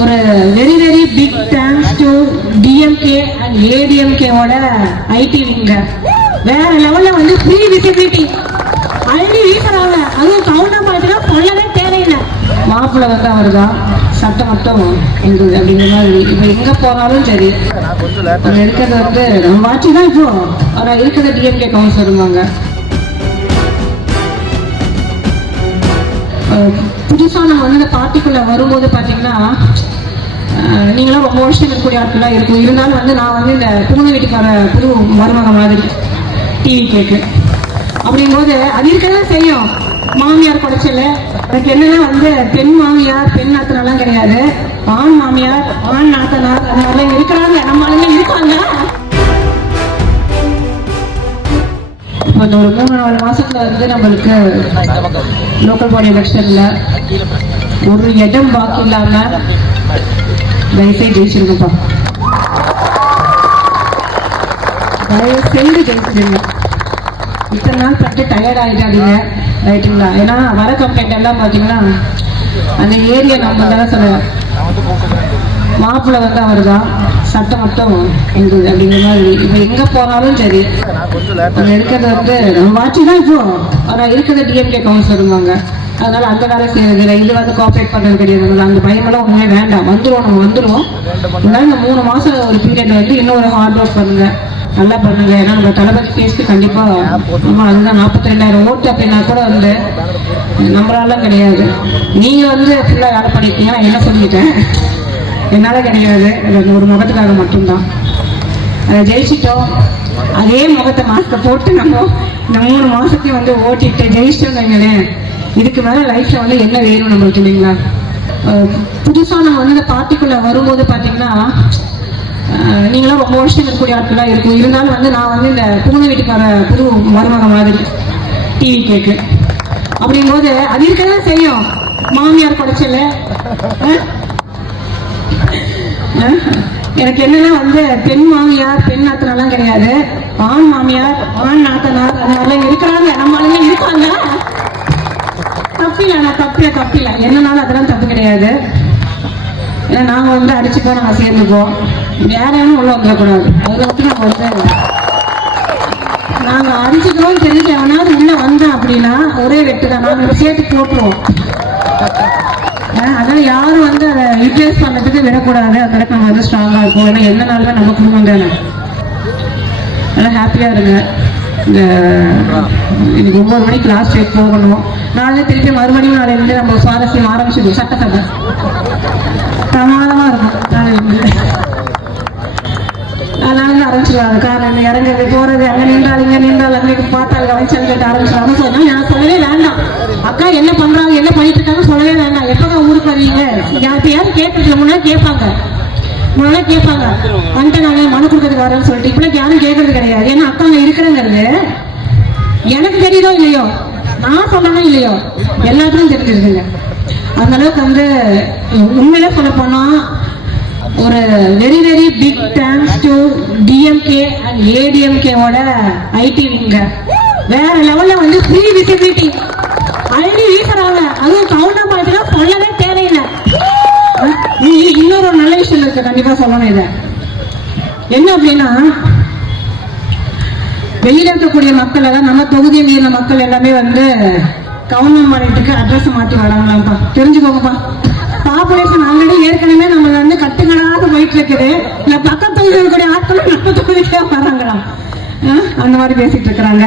ஒரு very very big thanks to DMK and ஏடிஎம்கேவோட IT விங்க. வேற லெவல்ல வந்து ஃப்ரீ விசிபிலிட்டி அள்ளி வீசுறாங்க. அதுவும் கவுண்டம்பாளையத்துல சொல்லவே தேவையில்லை. மாப்பிள்ள வந்து அவர் தான் சட்டம் மட்டும் எங்களுக்கு அப்படிங்கிற மாதிரி. இப்போ எங்க போனாலும் சரி அங்க இருக்கிறது வந்து நம்ம வாட்சி தான். இப்போ அவர் இருக்கிற டிஎம்கே கவுன்சிலர் இருந்தாங்க. புதுசா நம்ம வந்து இந்த பார்ட்டிக்குள்ள வரும்போது பாத்தீங்கன்னா நீங்களாம் ரொம்ப வருஷம் இருக்கக்கூடிய ஆட்கள்லாம் இருக்கும். இருந்தாலும் வந்து நான் வந்து இந்த புது வீட்டுக்கு வர புது மருமக மாதிரி டிவி கேக்கு அப்படிங்கும்போது அது இருக்கதான் செய்யும். மாமியார் குறைச்சல எனக்கு என்னன்னா வந்து பெண் மாமியார் பெண் நாத்தனாலாம் கிடையாது. ஆண் மாமியார் ஆண் நாத்தனார் அதனால இருக்கிறாங்க. நம்ம ஆளுங்க இருக்காங்க. இப்போ இந்த ஒரு 3-4 மாசத்துல வந்து நம்மளுக்கு லோக்கல் பாடி எலெக்ஷன்ல ஒரு இடம் பாக்கி இல்லாம தயவுசெய்து ஜெயிச்சிருங்கப்பா. தயவு செய்து ஜெயிச்சிருங்க. இத்தனை நாள் பட்டு டயர்ட் ஆயிட்டாதீங்க. ரைட்டுங்களா? ஏன்னா வர கம்ப்ளைண்ட் எல்லாம் பாத்தீங்கன்னா அந்த ஏரியா நம்ம தான் சொல்ல மாப்பிள்ள வந்து அவர் தான் சட்டம் மட்டும் எங்களுக்கு அப்படிங்கிற மாதிரி. இப்போ எங்க போனாலும் சரி அங்க இருக்கிறது வந்து நம்ம வாட்சி தான். இப்போ அவர் இருக்கிற டிஎம்கே கவுன்சிலர் இருந்தாங்க. அதனால அந்த வேலை செய்யறது இல்லை. இது வந்து கோஆப்ரேட் பண்றது கிடையாது. அந்த பயமெல்லாம் ஒண்ணுமே வேண்டாம். வந்துருவோம், நம்ம வந்துருவோம். இருந்தாலும் இந்த 3 மாசம் ஒரு பீரியட் வந்து இன்னும் ஒரு ஹார்ட் ஒர்க் பண்ணுங்க, நல்லா பண்ணுங்க. ஏன்னா நம்ம தளபதி கேஸ்க்கு கண்டிப்பா அதுதான் 42,000 ஓட்டு அப்படின்னா கூட வந்து நம்மளால கிடையாது. நீங்க வந்து ஃபுல்லா வேலை பண்ணிருக்கீங்க. நான் என்ன சொல்லிட்டேன், என்னால கிடையாது. ஒரு முகத்துக்காக மட்டும்தான் அதை ஜெயிச்சிட்டோம். அதே முகத்தை மாஸ்க போட்டு நம்ம இந்த 3 மாசத்தையும் வந்து ஓட்டிட்டு ஜெயிச்சிட்டோம் வைங்களேன். இதுக்கு மேல லைஃப்ல வந்து என்ன வேணும் நம்மளுக்கு இல்லைங்களா? புதுசா நம்ம வந்து இந்த பார்ட்டிக்குள்ள வரும்போது பாத்தீங்கன்னா நீங்களாம் ரொம்ப வருஷம் இருக்கக்கூடிய ஆட்கள்லாம் இருக்கும். இருந்தாலும் வந்து நான் வந்து இந்த புது வீட்டுக்கு வர புது மருமக மாதிரி டிவி கேக்கு அப்படிங்கும்போது அது இருக்கதான் செய்யும். மாமியார் குறைச்சல எனக்கு என்னன்னா வந்து பெண் மாமியார் பெண் நாத்தனாலாம் கிடையாது. ஆண் மாமியார் ஆண் நாத்தனார் அதனால இருக்கிறாங்க. நம்ம ஆளுங்க இருக்காங்க. தப்பில்லை. நான் தப்பில்லை என்னன்னாலும் அதெல்லாம் தப்பு கிடையாது. ஏன்னா நாங்க வந்து அடிச்சுப்போம், நாங்க சேர்ந்துப்போம். வேற யாரும் உள்ள வந்துடக்கூடாது. அதுல வந்து நம்ம வந்து நாங்க அடிச்சுக்கிறோம் தெரிஞ்சு எவனாவது உள்ள வந்தோம் அப்படின்னா ஒரே வெட்டுதான். நாங்க சேர்த்து போட்டுருவோம். அதனால யாரும் வந்து அதை யூட்டிலைஸ் பண்ணதுக்கு விடக்கூடாது. அதனால நம்ம வந்து ஸ்ட்ராங்கா இருக்கும். ஏன்னா எந்த நாளுமே நம்ம குடும்பம் தானே. நல்லா ஹாப்பியா இருங்க. இந்த இன்னைக்கு 9 மணிக்கு லாஸ்ட் டேட் போகணும். நாளே திருப்பி மறுபடியும் நாளையிலிருந்து நம்ம சுவாரஸ்யம் ஆரம்பிச்சிடுவோம். சட்டசபை பிரமாதமா இருக்கும் நாளையிலிருந்து. அதனால ஆரம்பிச்சிருவாங்க. காரணம் இறங்குறது போறது அங்க நின்றால் இங்க நின்றால் அன்னைக்கு பார்த்தால் கவனிச்சாலும் கேட்டு ஆரம்பிச்சிருவாங்க. சொன்னா நான் சொல்லவே வேண்டாம். அக்கா என்ன பண்றாங்க என்ன பண்ணிட்டு இருக்காங்க சொல்லவே வேண்டாம். எப்பதான் ஊருக்கு வருவீங்க யாரும் கேட்கறதுல முன்னாடி கேட்பாங்க. வந்துட்டு நாங்க மனு கொடுக்கறதுக்கு வரேன்னு சொல்லிட்டு இப்ப யாரும் கேட்கறது கிடையாது. ஏன்னா அக்கா அங்க இருக்கிறேங்கிறது எனக்கு தெரியுதோ இல்லையோ, நான் சொல்லணும் இல்லையோ, எல்லாத்துக்கும் தெரிஞ்சிருக்குங்க. அந்த அளவுக்கு வந்து உண்மையில சொல்ல போனா ஒரு very very big thanks to DMK and ஏடிஎம்கேவோட ஐடி விங்க. வேற லெவல்ல வந்து ஃப்ரீ விசிபிலிட்டி அள்ளி வீசுறாங்க. அதுவும் கவுண்டம்பாளையத்துல சொல்லவே தேவையில்லை. இன்னொரு நல்ல விஷயம் இருக்கு, கண்டிப்பா சொல்லணும். இத என்ன அப்படின்னா வெளியில இருக்கக்கூடிய மக்கள் எல்லாம் நம்ம தொகுதியை மீறின மக்கள் எல்லாமே வந்து கவுண்டம்பாளையத்துக்கு அட்ரஸ் மாத்தி வராங்களாம்ப்பா. தெரிஞ்சுக்கோங்கப்பா. பாப்புலேஷன் ஆல்ரெடி ஏற்கனவே நம்ம வந்து கட்டுக்கடாக போயிட்டு இருக்குது. இல்ல பக்கத்து தொகுதியில் இருக்கக்கூடிய ஆட்களும் நம்ம தொகுதிக்கே வராங்களாம். அந்த மாதிரி பேசிட்டு இருக்கிறாங்க.